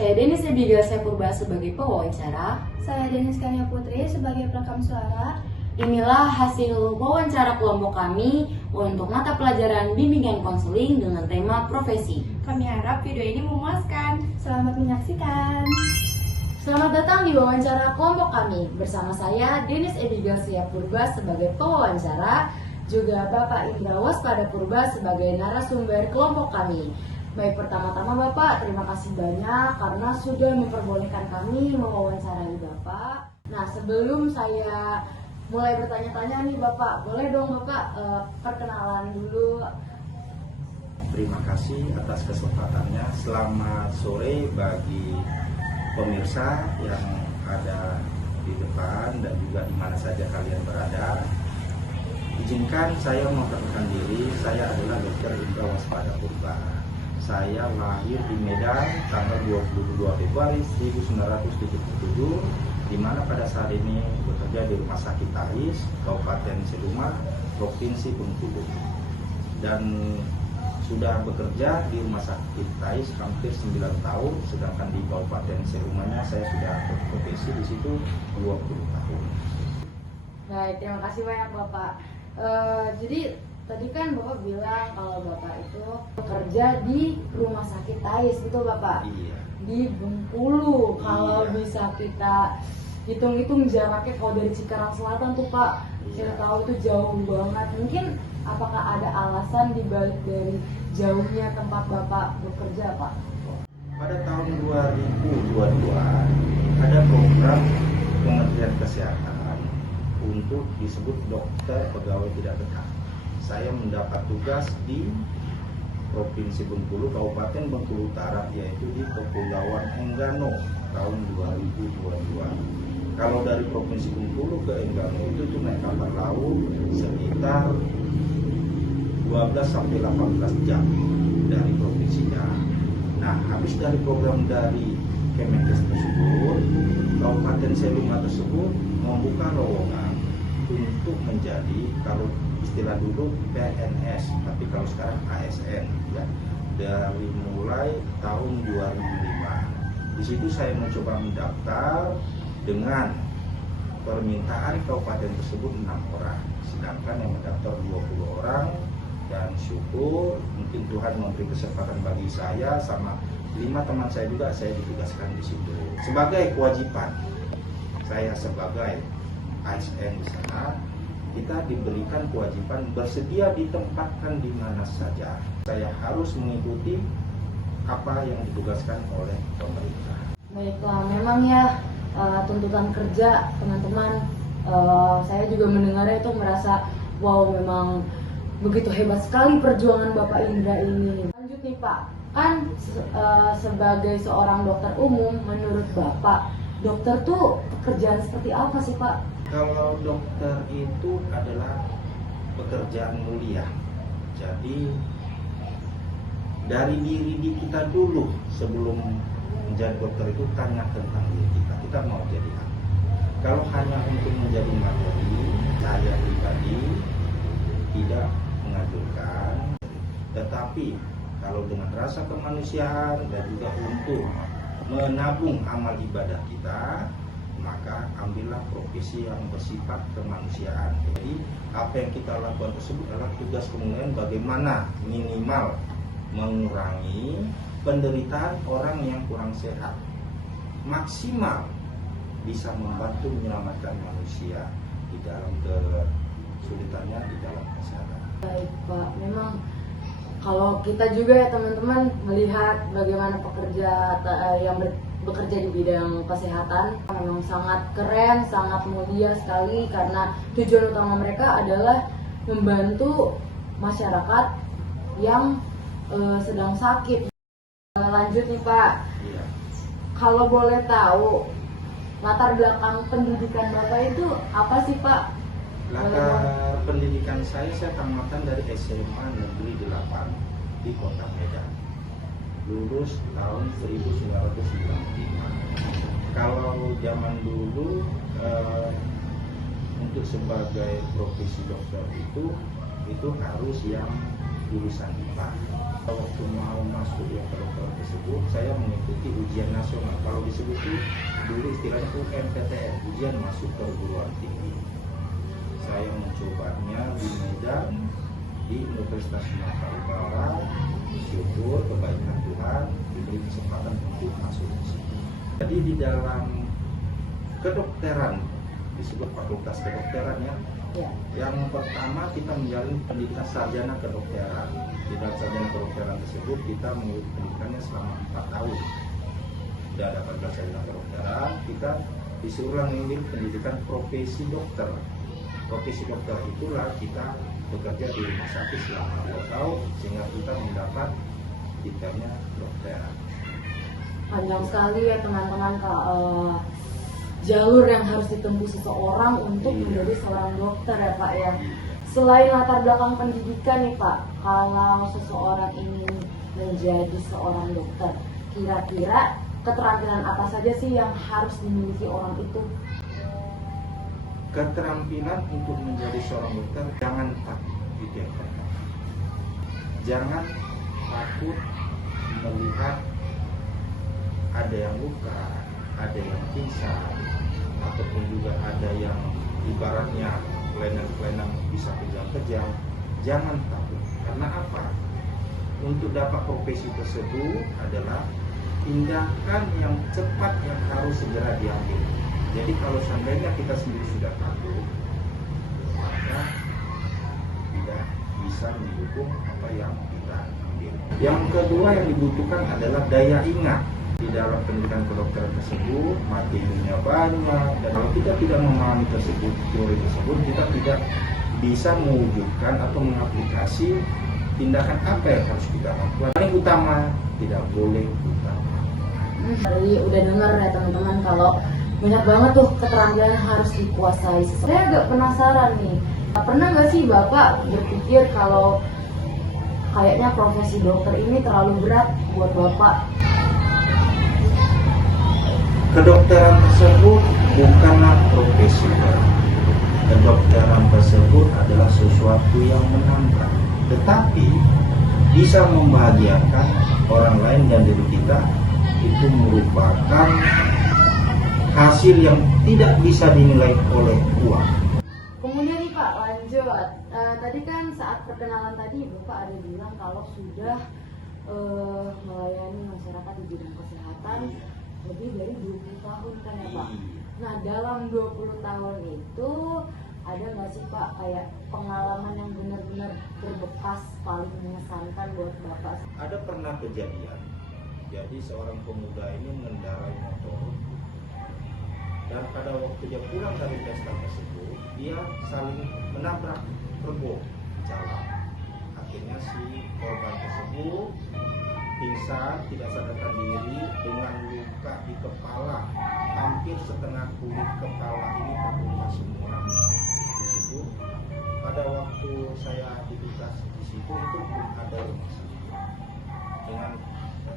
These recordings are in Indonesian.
Saya Denis Abigail Purba sebagai pewawancara. Saya Denis Kania Putri sebagai perekam suara. Inilah hasil wawancara kelompok kami untuk mata pelajaran bimbingan konseling dengan tema profesi. Kami harap video ini memuaskan. Selamat menyaksikan. Selamat datang di wawancara kelompok kami. Bersama saya Denis Abigail Purba sebagai pewawancara, juga Bapak Indra Waspada Purba sebagai narasumber kelompok kami. Baik, pertama-tama Bapak, terima kasih banyak karena sudah memperbolehkan kami mewawancarai Bapak. Nah, sebelum saya mulai bertanya-tanya nih Bapak, boleh dong Bapak perkenalan dulu. Terima kasih atas kesempatannya. Selamat sore bagi pemirsa yang ada di depan dan juga di mana saja kalian berada. Izinkan saya memperkenalkan diri. Saya adalah Dr. Indra Waspada Purba. Saya lahir di Medan tanggal 22 Februari 1977, di mana pada saat ini bekerja di Rumah Sakit Tais, Kabupaten Seluma, Provinsi Bengkulu. Dan sudah bekerja di Rumah Sakit Tais hampir 9 tahun, sedangkan di Kabupaten Selumanya saya sudah berprofesi di situ 20 tahun. Baik, terima kasih banyak Bapak. Jadi tadi kan Bapak bilang kalau Bapak itu bekerja di Rumah Sakit Tais, gitu Bapak? Iya. Di Bengkulu. Kalau Iya. bisa kita hitung-hitung jaraknya, kalau dari Cikarang Selatan tuh Pak, kita tahu itu jauh banget. Mungkin apakah ada alasan dibalik dari jauhnya tempat Bapak bekerja, Pak? Pada tahun 2022 ada program Kementerian Kesehatan untuk disebut dokter pegawai tidak tetap. Saya mendapat tugas di Provinsi Bengkulu, Kabupaten Bengkulu Utara, yaitu di Kepulauan Enggano tahun 2022. Kalau dari Provinsi Bengkulu ke Enggano itu naik kapal laut sekitar 12 sampai 18 jam dari provinsinya. Nah, habis dari program dari Kemenkes tersebut, Kabupaten Seluma tersebut membuka lowongan untuk menjadi, kalau istilah dulu PNS, tapi kalau sekarang ASN, ya, dari mulai tahun 2005. Di situ saya mencoba mendaftar dengan permintaan kabupaten tersebut 6 orang, sedangkan yang mendaftar 20 orang. Dan syukur mungkin Tuhan memberi kesempatan bagi saya sama 5 teman saya juga, saya ditugaskan di situ. Sebagai kewajiban saya sebagai ASN di sana, kita diberikan kewajiban bersedia ditempatkan di mana saja. Saya harus mengikuti apa yang ditugaskan oleh pemerintah. Baiklah, memang ya tuntutan kerja teman-teman, saya juga mendengarnya itu merasa wow, memang begitu hebat sekali perjuangan Bapak Indra ini. Lanjut nih Pak, kan sebagai seorang dokter umum, menurut Bapak, dokter tuh pekerjaan seperti apa sih Pak? Kalau dokter itu adalah pekerjaan mulia. Jadi dari diri kita dulu sebelum menjadi dokter itu tanya tentang diri kita. Kita mau jadi apa? Kalau hanya untuk menjadi materi, saya pribadi tidak menganjurkan. Tetapi kalau dengan rasa kemanusiaan dan juga untuk menabung amal ibadah kita, maka ambillah profesi yang bersifat kemanusiaan. Jadi apa yang kita lakukan tersebut adalah tugas kemudian bagaimana minimal mengurangi penderitaan orang yang kurang sehat, maksimal bisa membantu menyelamatkan manusia di dalam kesulitannya, di dalam kesehatan. Baik Pak, memang kalau kita juga ya teman-teman melihat bagaimana pekerja yang bekerja di bidang kesehatan memang sangat keren, sangat mulia sekali karena tujuan utama mereka adalah membantu masyarakat yang sedang sakit. Lanjut nih Pak, Iya. kalau boleh tahu latar belakang pendidikan Bapak itu apa sih Pak? Latar pendidikan saya tamatan dari SMA Negeri 8 di Kota Medan. Lulus tahun 1995. Kalau zaman dulu untuk sebagai profesi dokter itu harus yang lulusan IPA. Waktu mau masuk ya kedokteran tersebut, saya mengikuti ujian nasional. Kalau disebut itu dulu istilahnya UMPTN, ujian masuk perguruan tinggi. Saya mencobanya di Medan, di Universitas Sumatera Utara. Syukur kebaikan Tuhan diberi kesempatan untuk masuk di situ. Jadi di dalam kedokteran disebut fakultas kedokteran ya. Yang pertama kita menjalani pendidikan sarjana kedokteran. Di dalam sarjana kedokteran tersebut kita mengikuti pendidikannya selama 4 tahun. Sudah dapat sarjana kedokteran, kita disuruh mengambil pendidikan profesi dokter. Profesi dokter itulah kita bekerja di rumah sakit selama 2 tahun sehingga kita mendapat titelnya dokteran. Panjang sekali ya teman-teman, jalur yang harus ditempuh seseorang untuk menjadi seorang dokter ya Pak ya. Selain latar belakang pendidikan nih Pak, kalau seseorang ingin menjadi seorang dokter, kira-kira keterampilan apa saja sih yang harus dimiliki orang itu? Keterampilan untuk menjadi seorang dokter jangan takut itu yang pertama. Jangan takut melihat ada yang luka, ada yang pingsan, ataupun juga ada yang ibaratnya kelainan-kelainan bisa kejang-kejang. Jangan takut. Karena apa? Untuk dapat profesi tersebut adalah tindakan yang cepat yang harus segera diambil. Jadi kalau seandainya kita sendiri sudah takut, maka tidak bisa mendukung apa yang kita ambil. Yang kedua yang dibutuhkan adalah daya ingat. Di dalam pendidikan kedokteran tersebut materinya banyak, dan kalau kita tidak memahami teori tersebut, kita tidak bisa mewujudkan atau mengaplikasi tindakan apa yang harus kita lakukan. Paling utama tidak boleh lupa. Jadi udah dengar ya teman-teman, kalau banyak banget tuh keterampilan yang harus dikuasai. Saya agak penasaran nih, pernah nggak sih Bapak berpikir kalau kayaknya profesi dokter ini terlalu berat buat Bapak? Kedokteran tersebut bukanlah profesi. Kedokteran tersebut adalah sesuatu yang menantang, tetapi bisa membahagiakan orang lain dan diri kita. Itu merupakan hasil yang tidak bisa dinilai oleh uang. Kemudian nih Pak, lanjut. Tadi kan saat perkenalan tadi Bapak ada bilang kalau sudah melayani masyarakat di bidang kesehatan lebih dari 20 tahun kan ya Pak. Nah dalam 20 tahun itu ada nggak sih Pak kayak pengalaman yang benar-benar berbekas paling mengesankan buat Bapak? Ada pernah kejadian, jadi seorang pemuda ini mengendarai motor, dan pada waktu dia pulang dari pesta tersebut, dia saling menabrak truk jalan. Akhirnya si korban tersebut pingsan, tidak sadarkan diri dengan luka di kepala, hampir setengah kulit kepala ini terbuka semua. Di situ, pada waktu saya ditugas di situ itu belum ada rumah sakit. Dengan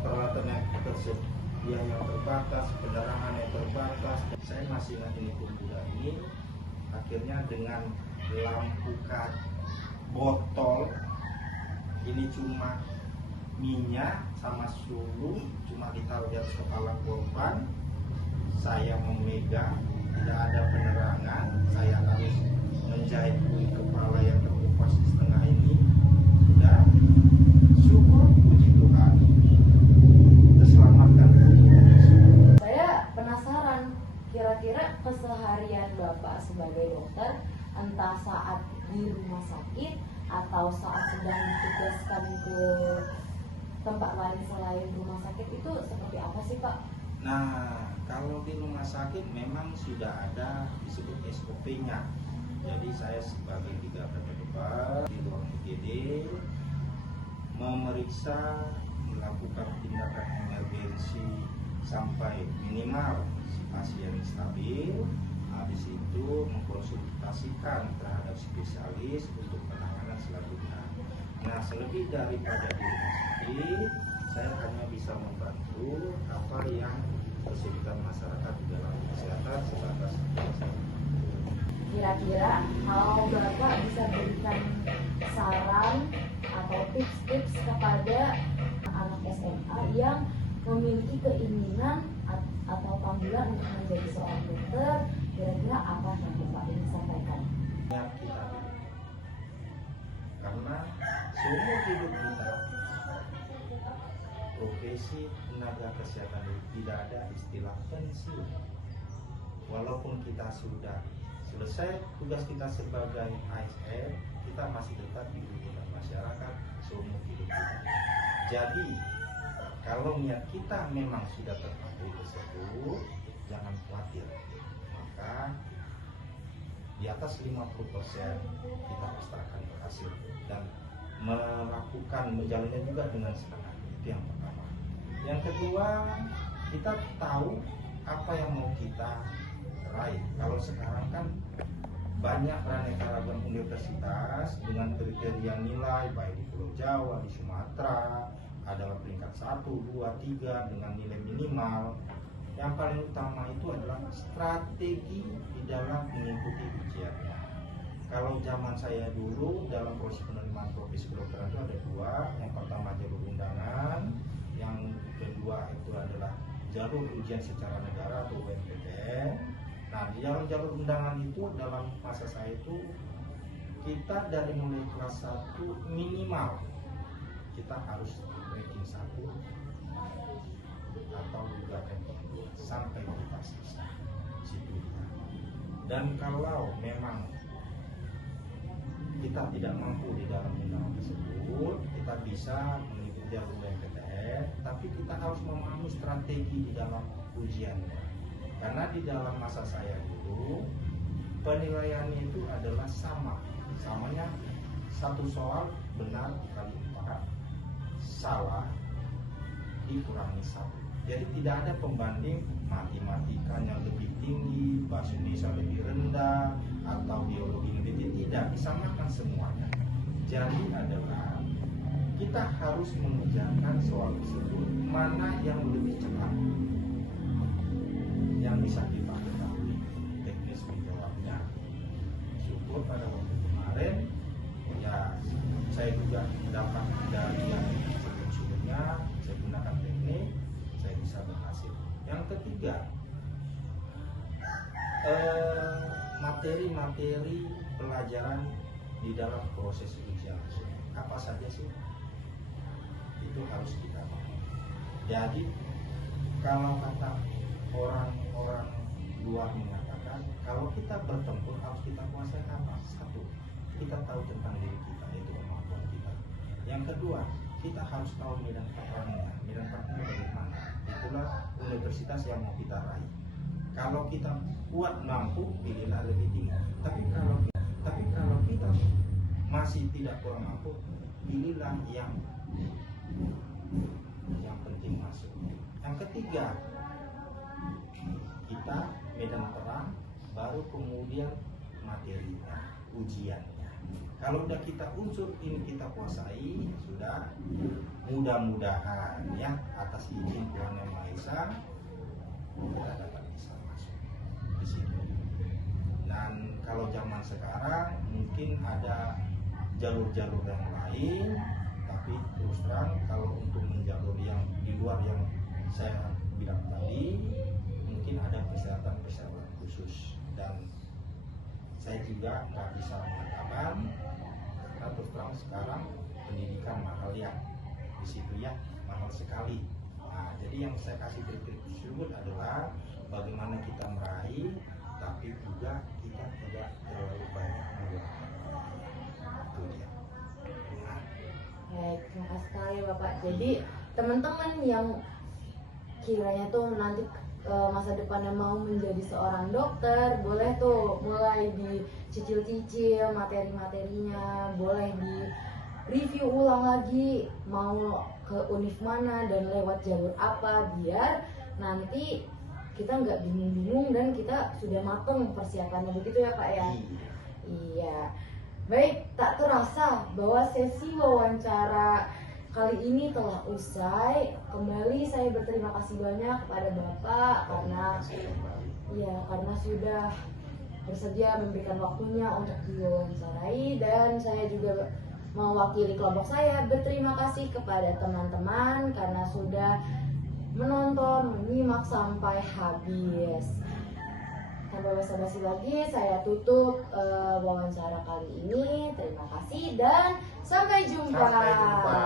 peralatan yang tersedia yang terbatas, penerangan yang terbatas, saya masih ingat ini pemuda ini. Akhirnya dengan lampu botol ini cuma minyak sama sulung cuma ditaruh di atas kepala korban, saya memegang, tidak ada penerangan, saya harus menjahit kulit kepala yang terkupas di setengah ini, dan syukur puji Tuhan terselamatkan. Saya penasaran, kira-kira keseharian Bapak sebagai dokter, entah saat di rumah sakit atau saat sedang ditugaskan ke tempat lain selain rumah sakit itu seperti apa sih Pak? Nah, kalau di rumah sakit memang sudah ada disebut SOP-nya. Jadi saya sebagai 3 penyebab di ruang IGD memeriksa, melakukan tindakan emergensi sampai minimal si pasien stabil. Habis itu mengkonsultasikan terhadap spesialis untuk penanganan selanjutnya. Nah, selebih daripada di rumah sakit, saya hanya bisa membantu apa yang kesulitan masyarakat di dalam kesehatan sebatas. Kira-kira kalau Bapak bisa berikan saran atau tips-tips kepada anak SMA yang memiliki keinginan atau panggilan untuk menjadi seorang dokter? Kira-kira apa yang Bapak ingin sampaikan? Niat kita dulu. Karena seumur hidup kita, profesi tenaga kesehatan itu tidak ada istilah pensiun. Walaupun kita sudah selesai tugas kita sebagai ASN, kita masih tetap di lingkungan masyarakat seumur hidup kita. Jadi kalau niat kita memang sudah tercapai tersebut, jangan khawatir. Maka di atas 50% kita pasti akan berhasil dan menjalannya juga dengan semangat. Itu yang pertama. Yang kedua, kita tahu apa yang mau kita raih. Kalau sekarang kan banyak beraneka ragam universitas dengan kriteria nilai baik di Pulau Jawa, di Sumatera, adalah peringkat 1, 2, 3 dengan nilai minimal. Yang paling utama itu adalah strategi di dalam mengikuti ujiannya. Kalau zaman saya dulu dalam proses penerimaan profesi kedokteran itu ada dua. Yang pertama jalur undangan, yang kedua itu adalah jalur ujian secara negara atau UMPTN. Nah, di dalam jalur undangan itu dalam masa saya itu kita dari mulai kelas 1 minimal kita harus ranking 1 atau juga ranking 2 sampai kita selesai situ dia. Dan kalau memang kita tidak mampu di dalam undangan tersebut, kita bisa mengikuti jalur UMPTN, tapi kita harus memahami strategi di dalam ujiannya. Karena di dalam masa saya dulu penilaiannya itu adalah samanya satu soal benar kali 4, salah dikurangi 1. Jadi tidak ada pembanding matematikanya lebih tinggi, bahasa Indonesia lebih rendah, atau biologi lebih tinggi. Tidak, disamakan semuanya. Jadi adalah kita harus mengerjakan soal tersebut mana yang lebih cepat, yang bisa kita ketahui teknis menjawabnya. Syukur pada waktu kemarin ya saya juga dapat dari yang sebelum-sebelumnya saya gunakan teknik, saya bisa berhasil. Yang ketiga, materi-materi pelajaran di dalam proses ujian apa saja sih itu harus kita pahami. Jadi kalau kata orang-orang luar mengatakan kalau kita bertempur harus kita kuasai apa? Satu, kita tahu tentang diri kita, yaitu kemampuan kita. Yang kedua, kita harus tahu medan pertandingan. Medan pertandingan bagaimana? Itulah universitas yang mau kita raih. Kalau kita kuat mampu, pilihlah lebih tinggi. Tapi kalau kita masih tidak kurang mampu, pilihlah yang penting masuk. Yang ketiga, kita medan perang, baru kemudian materinya, ujiannya. Kalau udah kita unsur ini kita kuasai, sudah mudah-mudahan ya atas izin Tuhan Yang Maha Esa kita dapat bisa masuk di situ. Dan kalau zaman sekarang mungkin ada jalur-jalur yang lain, tapi terus terang kalau untuk menjalur yang di luar yang saya bilang tadi, mungkin ada persyaratan khusus dan saya juga nggak bisa mengatakan karena terus terang sekarang pendidikan mahal ya di situ ya, mahal sekali. Nah, jadi yang saya kasih trik-trik tersebut adalah bagaimana kita meraih, tapi juga kita tidak terlalu banyak mengeluarkan. Itu dia. Baik, terima kasih sekali Bapak. Jadi teman-teman yang kiranya tuh nanti masa depannya mau menjadi seorang dokter, boleh tuh mulai dicicil-cicil materi-materinya, boleh di review ulang lagi mau ke univ mana dan lewat jalur apa, biar nanti kita nggak bingung-bingung dan kita sudah mateng persiapannya, begitu ya Pak ya? Iya. Baik, tak terasa bahwa sesi wawancara kali ini telah usai. Kembali saya berterima kasih banyak kepada Bapak karena sudah bersedia memberikan waktunya untuk diwawancarai, dan saya juga mewakili kelompok saya berterima kasih kepada teman-teman karena sudah menonton, menyimak sampai habis. Tanpa basa-basi lagi, saya tutup wawancara kali ini. Terima kasih dan sampai jumpa. Sampai jumpa.